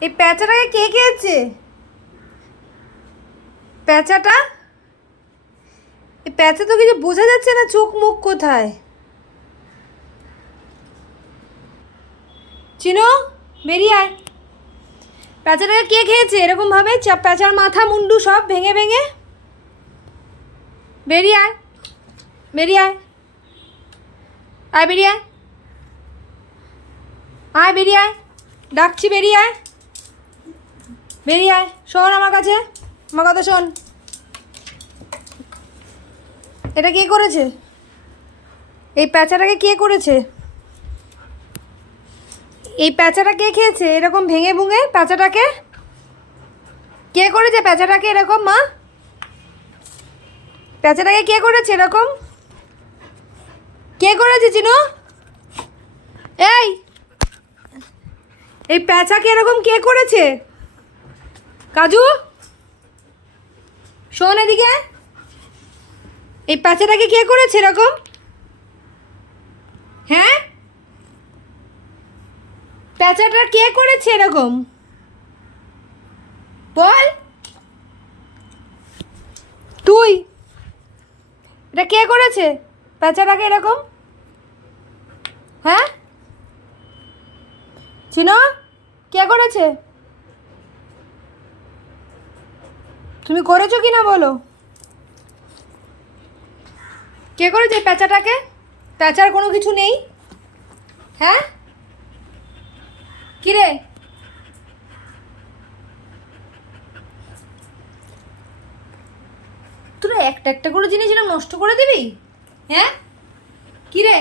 এই প্যাঁচাটাকে কে খেয়েছে? প্যাঁচাটা? এই প্যাঁচা তো কিছু বোঝা যাচ্ছে না, চোখ মুখ কোথায়? চিনো, বেরিয়ে আয়। প্যাঁচাটাকে কে খেয়েছে? এরকমভাবে প্যাঁচার মাথা, মুন্ডু সব ভেঙে ভেঙে। বেরিয়ে আয়। বেরিয়ে আয়। আয়, বেরিয়ে আয়। আয়, বেরিয়ে আয়। ডাকছি, বেরিয়ে আয়। বেরিয়ে আয়, শোন আমার কাছে। আমার কথা শোন। এটা কে করেছে? এই প্যাঁচাটাকে কে করেছে? এই প্যাঁচাটা কে খেয়েছে? এরকম ভেঙে ভুঙে প্যাঁচাটাকে? কে করেছে প্যাঁচাটাকে এরকম, মা? প্যাঁচাটাকে কে করেছে এরকম? কে করেছে, চিনো? এই! এই প্যাঁচাকে এরকম কে করেছে? কাজু? শোন এদিকে। এই প্যাঁচাটাকে কে করেছে এরকম? হ্যাঁ? প্যাঁচাটা কে করেছে এরকম? বল। তুই। এটা কে করেছে? প্যাঁচাটাকে এরকম? হ্যাঁ? চিনো? কে করেছে? তুমি করেছ কি না বলো? কে করেছে প্যাঁচাটাকে? প্যাঁচার কোনো কিছু নেই? হ্যাঁ? কিরে? তোরা একটা একটা করে জিনিস নষ্ট করে দিবি? হ্যাঁ? কিরে?